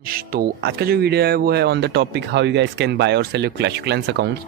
तो आज का जो वीडियो है वो है on the topic how you guys can buy or sell your Clash of Clans accounts.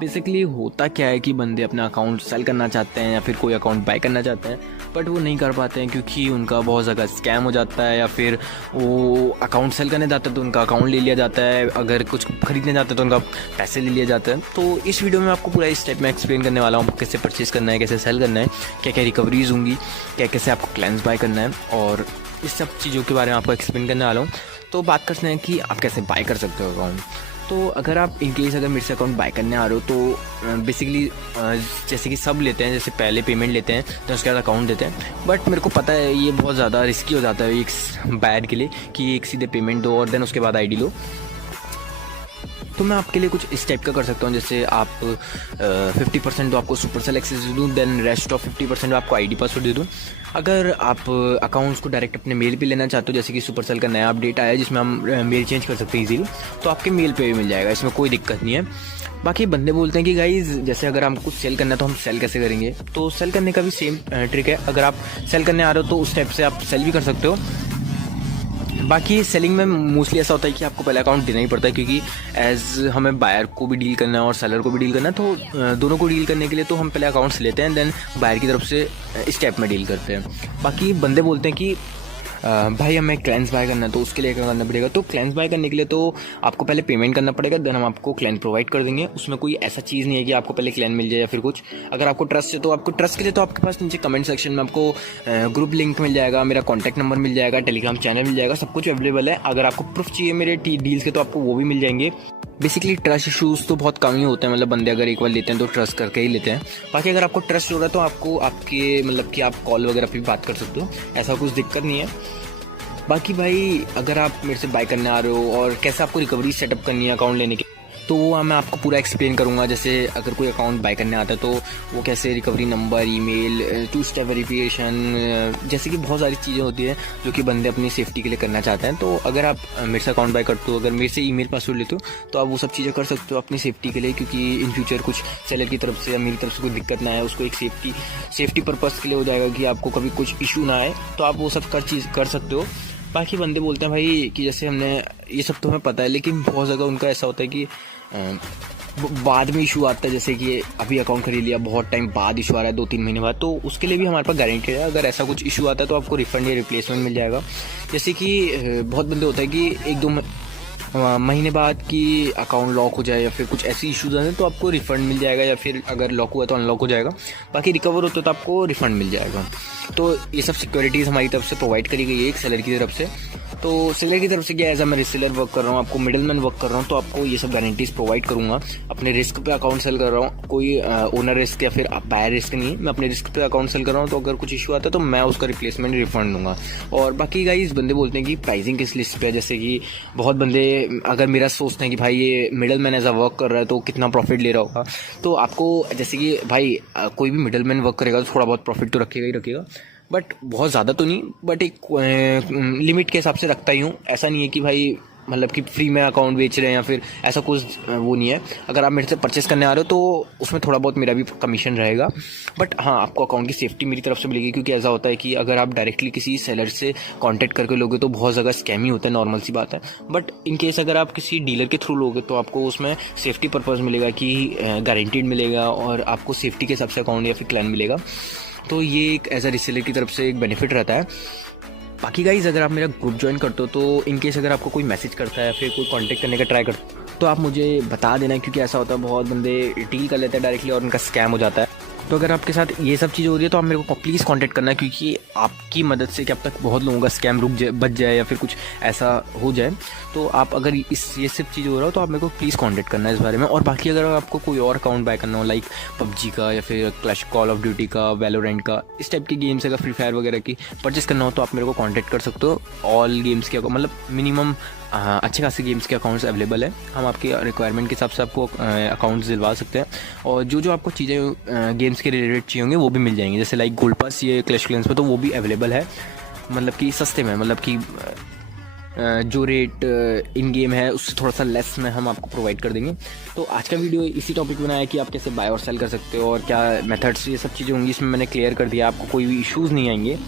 Basically होता क्या है कि बंदे अपना अकाउंट सेल करना चाहते हैं या फिर कोई अकाउंट बाय करना चाहते हैं, बट वो नहीं कर पाते हैं क्योंकि उनका बहुत ज़्यादा स्कैम हो जाता है या फिर वो अकाउंट सेल करने जाता है तो उनका अकाउंट ले लिया जाता है, अगर कुछ खरीदने जाते हैं तो उनका पैसे ले लिए जाते हैं। तो इस वीडियो में आपको पूरा इस टाइप में एक्सप्लेन करने वाला हूँ कैसे परचेज़ करना है, कैसे सेल करना है, क्या क्या रिकवरीज होंगी, क्या कैसे आपको क्लैंस बाय करना है और इस सब चीज़ों के बारे में आपको एक्सप्लेन करने वाला हूँ। तो बात करते हैं कि आप कैसे बाय कर सकते हो अकाउंट। तो अगर आप इनकेस अगर मेरे से अकाउंट बाय करने आ रहे हो तो बेसिकली जैसे कि सब लेते हैं, जैसे पहले पेमेंट लेते हैं तो उसके बाद अकाउंट देते हैं, बट मेरे को पता है ये बहुत ज़्यादा रिस्की हो जाता है एक बायर के लिए कि एक सीधे पेमेंट दो और देन उसके बाद आईडी लो। तो मैं आपके लिए कुछ इस टाइप का कर सकता हूँ, जैसे आप 50% तो आपको सुपरसेल एक्सेस दे दूँ, देन रेस्ट ऑफ 50% आपको आईडी पासवर्ड दे दूँ। अगर आप अकाउंट्स को डायरेक्ट अपने मेल पे लेना चाहते हो, जैसे कि सुपरसेल का नया अपडेट आया है जिसमें हम मेल चेंज कर सकते हैं इजीली, तो आपके मेल पे भी मिल जाएगा, इसमें कोई दिक्कत नहीं है। बाकी बंदे बोलते हैं कि गाइज जैसे अगर हमको सेल करना है तो हम सेल कैसे करेंगे, तो सेल करने का भी सेम ट्रिक है। अगर आप सेल करने आ रहे हो तो उस टाइप से आप सेल भी कर सकते हो। बाकी सेलिंग में मोस्टली ऐसा होता है कि आपको पहले अकाउंट देना ही पड़ता है, क्योंकि एज हमें बायर को भी डील करना है और सेलर को भी डील करना है, तो दोनों को डील करने के लिए तो हम पहले अकाउंट्स लेते हैं, देन बायर की तरफ से स्टेप में डील करते हैं। बाकी बंदे बोलते हैं कि भाई हमें क्लैंस बाय करना है तो उसके लिए क्या करना पड़ेगा। तो क्लैंस बाय करने के लिए तो आपको पहले पेमेंट करना पड़ेगा, देन हम आपको क्लैन प्रोवाइड कर देंगे। उसमें कोई ऐसा चीज़ नहीं है कि आपको पहले क्लैन मिल जाए या फिर कुछ। अगर आपको ट्रस्ट है तो आपको ट्रस्ट के लिए तो आपके पास नीचे कमेंट सेक्शन में आपको ग्रुप लिंक मिल जाएगा, मेरा कॉन्टैक्ट नंबर मिल जाएगा, टेलीग्राम चैनल मिल जाएगा, सब कुछ अवेलेबल है। अगर आपको प्रूफ चाहिए मेरे डील्स के तो आपको वो भी मिल जाएंगे। बेसिकली ट्रस्ट इशूज़ तो बहुत कम ही होते हैं, मतलब बंदे अगर एक बार लेते हैं तो ट्रस्ट करके ही लेते हैं। बाकी अगर आपको ट्रस्ट हो रहा है तो आपको आपके मतलब कि आप कॉल वगैरह पर भी बात कर सकते हो, ऐसा कुछ दिक्कत नहीं है। बाकी भाई अगर आप मेरे से बाय करने आ रहे हो और कैसे आपको रिकवरी सेटअप करनी है अकाउंट लेने की, तो वो मैं आपको पूरा एक्सप्लेन करूंगा। जैसे अगर कोई अकाउंट बाय करने आता है तो वो कैसे recovery number, email, 2 step verification, जैसे कि बहुत सारी चीज़ें होती हैं जो कि बंदे अपनी सेफ्टी के लिए करना चाहते हैं। तो अगर आप मेरे से अकाउंट बाय करते हो, अगर मेरे से ईमेल पासवर्ड लेते हो तो आप वो सब चीज़ें कर सकते हो अपनी सेफ्टी के लिए, क्योंकि इन फ्यूचर कुछ सेलर की तरफ से या मेरी तरफ से कोई दिक्कत ना आए, उसको एक सेफ्टी पर्पज़ के लिए हो जाएगा कि आपको कभी कुछ इशू ना आए, तो आप वो सब चीज़ कर सकते हो। बाकी बंदे बोलते हैं भाई कि जैसे हमने ये सब तो हमें पता है, लेकिन बहुत जगह उनका ऐसा होता है कि बाद में इशू आता है, जैसे कि अभी अकाउंट खरीद लिया, बहुत टाइम बाद इशू आ रहा है, 2-3 महीने बाद, तो उसके लिए भी हमारे पास गारंटी है। अगर ऐसा कुछ इशू आता है तो आपको रिफंड या रिप्लेसमेंट मिल जाएगा। जैसे कि बहुत बंदे होता है कि 1-2 महीने बाद कि अकाउंट लॉक हो जाए या फिर कुछ ऐसी इश्यूज आए तो आपको रिफ़ंड मिल जाएगा, या फिर अगर लॉक हुआ तो अनलॉक हो जाएगा। बाकी रिकवर होता है तो आपको रिफ़ंड मिल जाएगा। तो ये सब सिक्योरिटीज़ हमारी तरफ से प्रोवाइड करी गई है एक सेलर की तरफ से। तो सेलर की तरफ से क्या, एज मैं रिसेलर वर्क कर रहा हूँ, आपको मिडलमैन वर्क कर रहा हूँ, तो आपको ये सब गारंटीज़ प्रोवाइड करूँगा। अपने रिस्क पे अकाउंट सेल कर रहा हूँ, कोई ओनर रिस्क या फिर बायर रिस्क नहीं है, मैं अपने रिस्क पे अकाउंट सेल कर रहा हूँ। तो अगर कुछ इशू आता है तो मैं उसका रिप्लेसमेंट रिफंड दूंगा। और बाकी गाइस बंदे बोलते हैं कि प्राइसिंग किस लिस्ट पे है, जैसे कि बहुत बंदे अगर मेरा सोचते हैं कि भाई ये middle man as a work कर रहा है तो कितना प्रॉफिट ले रहा होगा, तो आपको जैसे कि भाई कोई भी मिडल मैन वर्क करेगा तो थोड़ा बहुत प्रॉफिट तो रखेगा ही रखेगा, बट बहुत ज़्यादा तो नहीं, बट एक लिमिट के हिसाब से रखता ही हूँ। ऐसा नहीं है कि भाई मतलब कि फ्री में अकाउंट बेच रहे हैं या फिर ऐसा कुछ वो नहीं है। अगर आप मेरे से परचेस करने आ रहे हो तो उसमें थोड़ा बहुत मेरा भी कमीशन रहेगा, बट हाँ आपको अकाउंट की सेफ्टी मेरी तरफ से मिलेगी, क्योंकि ऐसा होता है कि अगर आप डायरेक्टली किसी सेलर से कांटेक्ट करके लोगे तो बहुत ज़्यादा स्कैम ही होता है, नॉर्मल सी बात है। बट इन केस अगर आप किसी डीलर के थ्रू लोगे तो आपको उसमें सेफ्टी पर्पज़ मिलेगा कि गारंटीड मिलेगा और आपको सेफ्टी के हिसाब से अकाउंट या फिर क्लैन मिलेगा। तो ये एक एज अ रिसेलर की तरफ से एक बेनिफिट रहता है। बाकी गाइज अगर आप मेरा ग्रुप ज्वाइन करते हो तो इन केस अगर आपको कोई मैसेज करता है या फिर कोई कांटेक्ट करने का ट्राई करता है तो आप मुझे बता देना, क्योंकि ऐसा होता है बहुत बंदे डील कर लेते हैं डायरेक्टली और उनका स्कैम हो जाता है। तो अगर आपके साथ ये सब चीज़ हो रही है तो आप मेरे को प्लीज़ कांटेक्ट करना, क्योंकि आपकी मदद से क्या तक बहुत लोगों का स्कैम बच जाए या फिर कुछ ऐसा हो जाए। तो आप अगर ये सब चीज़ हो रहा हो तो आप मेरे को प्लीज़ कांटेक्ट करना इस बारे में। और बाकी अगर आपको कोई और अकाउंट बाय करना हो, लाइक पबजी का या फिर क्लैश कॉल ऑफ ड्यूटी का, वैलोरेंट का, इस टाइप की गेम्स अगर फ्री फायर वगैरह की परचेस करना हो तो आप मेरे को कॉन्टैक्ट कर सकते हो। ऑल गेम्स के मतलब मिनिमम अच्छे खासे गेम्स के अकाउंट्स अवेलेबल है। हम आपकी रिक्वायरमेंट के हिसाब से आपको अकाउंट्स दिलवा सकते हैं, और जो आपको चीज़ें गेम्स के रिलेटेड चाहिए होंगे वो भी मिल जाएंगी। जैसे लाइक गोल्ड पास ये क्लैश क्लैंस पे तो वो भी अवेलेबल है, मतलब कि सस्ते में, मतलब कि जो रेट इन गेम है उससे थोड़ा सा लेस में हम आपको प्रोवाइड कर देंगे। तो आज का वीडियो इसी टॉपिक बनाया है कि आप कैसे बाय और सेल कर सकते हो और क्या मेथड्स ये सब चीज़ें होंगी, इसमें मैंने क्लियर कर दिया, आपको कोई भी इश्यूज़ नहीं आएंगे।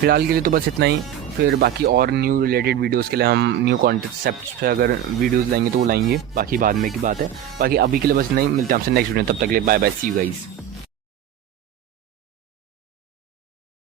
फिलहाल के लिए तो बस इतना ही। फिर बाकी और न्यू रिलेटेड वीडियोज़ के लिए हम न्यू कॉन्सेप्ट पे अगर वीडियोज़ लाएंगे तो वो लाएंगे, बाकी बाद में की बात है। बाकी अभी के लिए बस नहीं, मिलते हैं आपसे नेक्स्ट वीडियो, तब तक के लिए bye bye, see you guys.